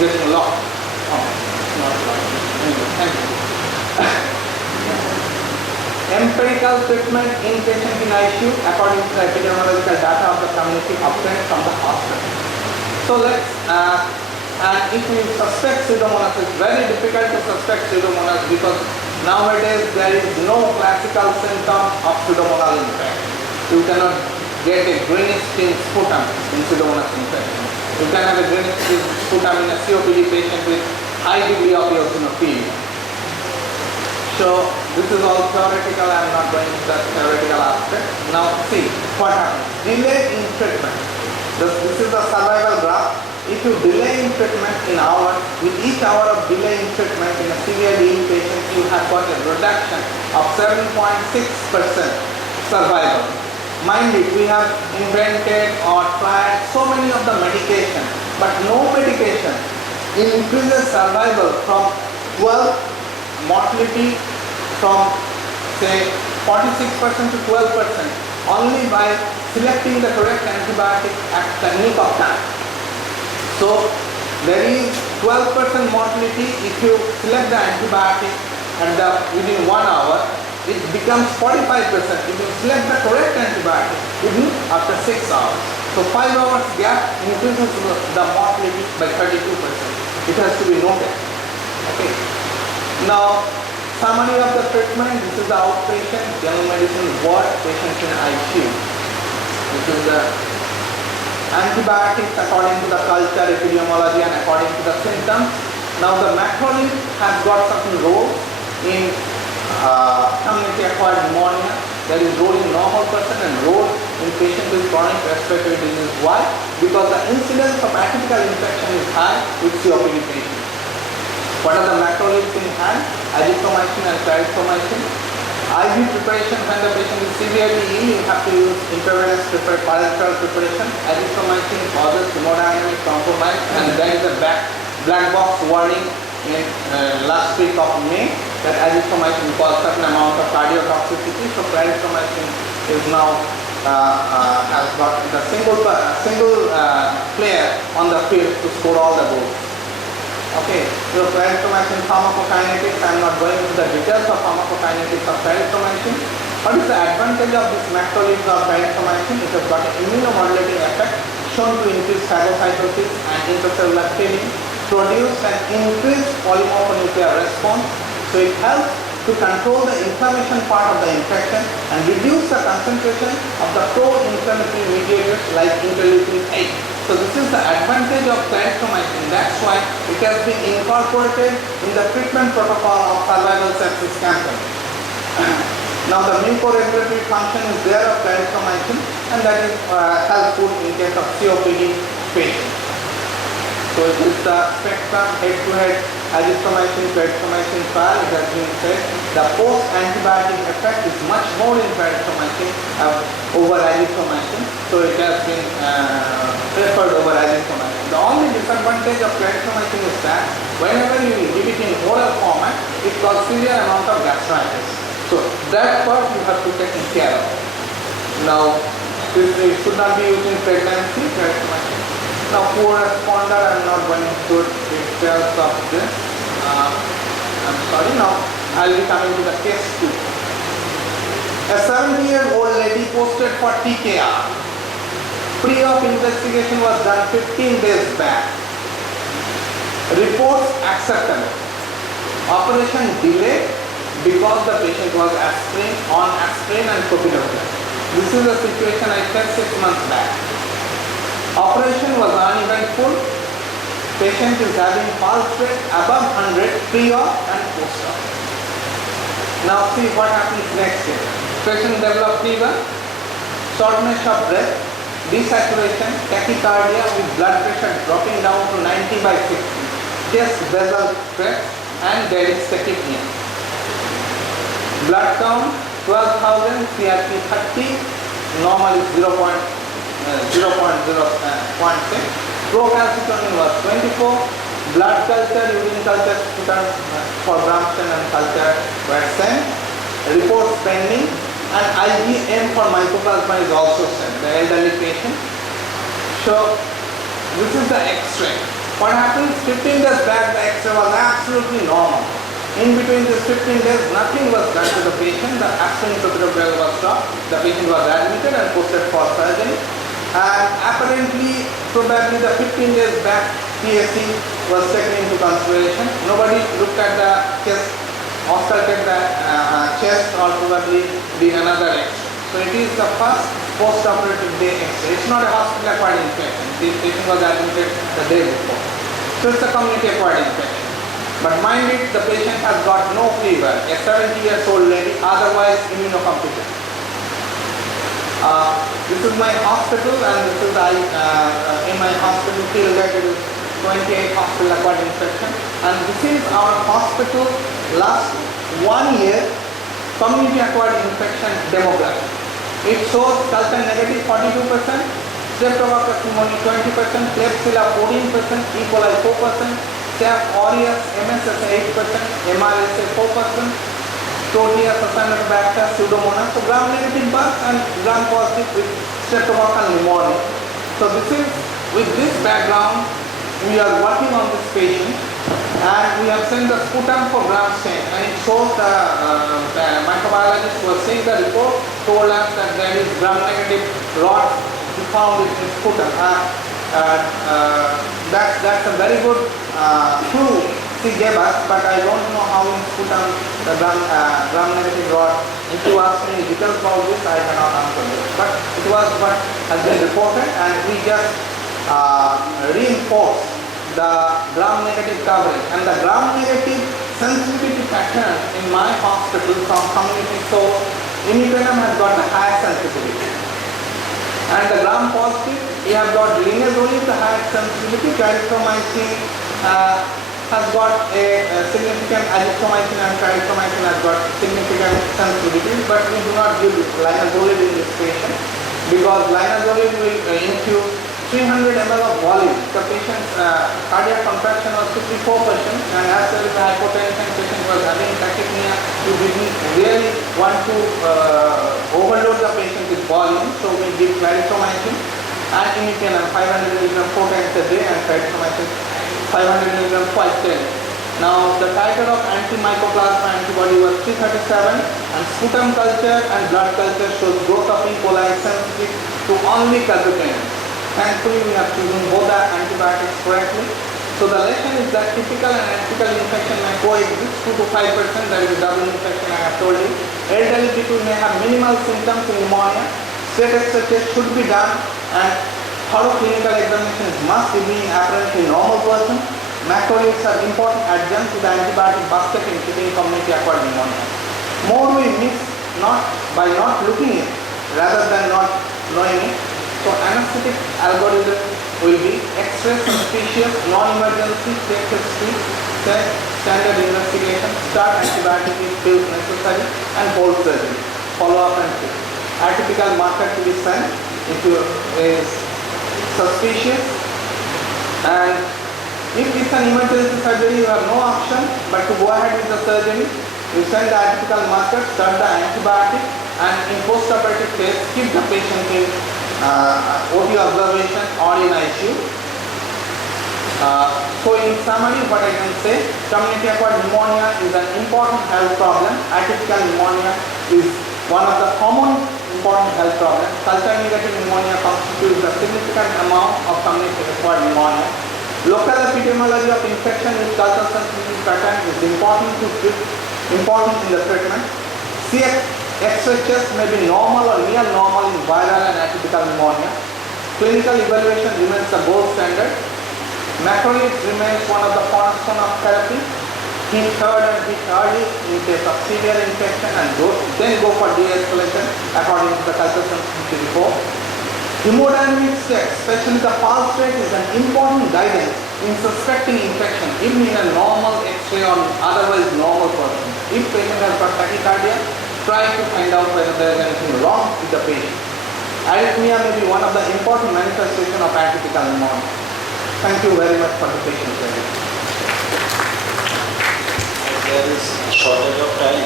getting locked. Oh, not locked. Anyway, thank you. Empirical treatment in patient in ICU according to the epidemiological data of the community obtained from the hospital. So let's, and if we suspect Pseudomonas, it's very difficult to suspect Pseudomonas because nowadays there is no classical symptom of Pseudomonal infection. You cannot get a greenish skin sputum in Pseudomonas infection. You can have a greenish skin sputum in a COPD patient with high degree of eosinophilia. So this is all theoretical. I am not going into that theoretical aspect. Now see what happens. Delay in treatment. This is the survival graph. If you delay in treatment in hours, with each hour of delay in treatment in a severe DE patient, you have got a reduction of 7.6% survival. Mind it, we have invented or tried so many of the medication, but no medication increases survival from 12 mortality from say 46% to 12% only by selecting the correct antibiotic at the nick of time. So there is 12% mortality if you select the antibiotic and within 1 hour. It becomes 45% if you select the correct antibiotic within after 6 hours. So 5 hours gap increases the mortality by 32%. It has to be noted. Okay. Now summary of the treatment. This is the outpatient general medicine ward patient in ICU. This is the antibiotics according to the culture, epidemiology and according to the symptoms. Now the macrolide has got certain roles in community acquired pneumonia. There is role in normal person and role in patient with chronic respiratory disease. Why? Because the incidence of atypical infection is high with COPD patients. What are the macrolides in hand? Azithromycin and clarithromycin. IV preparation when the patient is severely ill, you have to use intravenous parenteral preparation. Azithromycin causes hemodynamic compromise, and there is a black box warning in last week of May that azithromycin causes certain amount of cardiotoxicity. So clarithromycin is now has got the single player on the field to score all the goals. Okay, so clarithromycin pharmacokinetics, I am not going into the details of pharmacokinetics of clarithromycin. What is the advantage of this macrolides of clarithromycin? It has got an immunomodulating effect shown to increase phagocytosis and intracellular killing, produce an increased polymorphonuclear response. So it helps to control the inflammation part of the infection and reduce the concentration of the pro-inflammatory mediators like interleukin 8. So this is the advantage of clarithromycin. That's why it has been incorporated in the treatment protocol of cervical sepsis campaign. Now the mucoregulatory function is there of clarithromycin, and that is helpful in case of COPD patients. So it is the spectrum head-to-head azithromycin, clarithromycin trial. It has been said the post-antibiotic effect is much more in clarithromycin over azithromycin. So it has been preferred over azithromycin. The only disadvantage of clarithromycin is that whenever you give it in oral format, it causes severe amount of gastritis. So that part you have to take care of. Now it should not be used in pregnancy, clarithromycin. Now poor responder, I am not going into details of this. I am sorry. Now I will be coming to the case 2. A 70-year-old lady posted for TKR. Pre-op investigation was done 15 days back. Reports acceptable. Operation delayed because the patient was on aspirin and propionate. This is the situation I faced 6 months back. Operation was uneventful. Patient is having pulse rate above 100 pre-op and post-op. Now see what happens next here. Patient develops fever, shortness of breath, desaturation, tachycardia with blood pressure dropping down to 90/60, chest vessel stress, and there is tachypnea. Blood count 12,000, CRP 30, normal is 0.06. Procalcitonin was 24. Blood culture, urine culture for Bramston and culture were sent. Reports pending, and IgM for mycoplasma is also sent. The elderly patient. So this is the X-ray. What happens? 15 days back the X-ray was absolutely normal. In between these 15 days, nothing was done to the patient. The aspirin clopidogrel was stopped. The patient was admitted and posted for surgery. And apparently, probably the 15 days back TSC was taken into consideration. Nobody looked at the chest, ausculted the chest, or probably did another X-ray. So it is the first post-operative day X-ray. It's not a hospital-acquired infection. This patient was admitted the day before. So it's a community-acquired infection. But mind it, the patient has got no fever, a 70-year-old lady, otherwise immunocompetent. This is my hospital, and this is in my hospital field that it is 28 hospital-acquired infection. And this is our hospital last 1 year community-acquired infection demographic. It shows culture negative 42%, Streptococcus pneumoniae 20%, Klebsiella 14%, E. coli 4%, Staph aureus, MSS 8%, MRSA 4%, Proteus, Acinetobacter, Pseudomonas. So gram-negative bugs and gram-positive with streptococcal pneumonia. So with this background, we are working on this patient, and we have sent the sputum for gram stain, and it shows the microbiologist was seeing the report, told us that there is gram-negative rods found in his sputum. That's a very good clue she gave us, but I don't know how in sputum the gram-negative rod. If you ask me details about this, I cannot answer this. But it was what has been reported, and we just reinforce the gram-negative coverage and the gram-negative sensitivity pattern in my hospital from community. So imipenem has got the higher sensitivity, and the gram-positive, we have got linezolid, the higher sensitivity. Clarithromycin has got a significant, azithromycin and clarithromycin has got significant sensitivity, but we do not give linezolid in this patient because linezolid will infuse 300 ml of volume. The patient's cardiac contraction was 54%, and as well as the hypotension, patient was having tachypnea. We didn't really want to overload the patient with volume, so we give clarithromycin and imipenem 500 mg 4 times a day, and clarithromycin 500 mg twice daily. Now the titer of antimycoplasma antibody was 337, and sputum culture and blood culture shows growth of E. coli sensitive to only calprotectin. Thankfully, we have chosen both the antibiotics correctly. So the lesson is that typical and atypical infection may coexist 2 to 5%. That is a double infection, I have told you. Elderly people may have minimal symptoms in pneumonia. Straight X-ray test should be done, and thorough clinical examination is must be in apparently normal person. Macrolides are important adjuncts to the antibiotic basket in treating community-acquired pneumonia. More we miss by not looking it rather than not knowing it. So anesthetic algorithm will be X-ray suspicious, non-emergency, check history, check standard investigation, start antibiotic if feels necessary, and hold surgery, follow up and treat. Atypical marker to be sent if you is suspicious, and if it's an emergency surgery, you have no option but to go ahead with the surgery. You send the atypical marker, start the antibiotic, and in post-operative phase, keep the patient in OT observation or in ICU. So in summary, what I can say, community-acquired pneumonia is an important health problem. Atypical pneumonia is one of the common important health problems. Culture-negative pneumonia constitutes a significant amount of community-acquired pneumonia. Local epidemiology of infection with culture sensitivity pattern is important in the treatment. X-ray test may be normal or near normal in viral and atypical pneumonia. Clinical evaluation remains the gold standard. Macrolides remains one of the cornerstone of therapy. Hit third and hit early in case of severe infection, and then go for de-escalation according to the culture sensitivity report. Hemodynamic state, especially the pulse rate, is an important guidance in suspecting infection, even in a normal X-ray or otherwise normal person. If patient has got tachycardia, try to find out whether there is anything wrong with the patient. Arrhythmia may be one of the important manifestations of atypical pneumonia. Thank you very much for the patience. There is a shortage of time.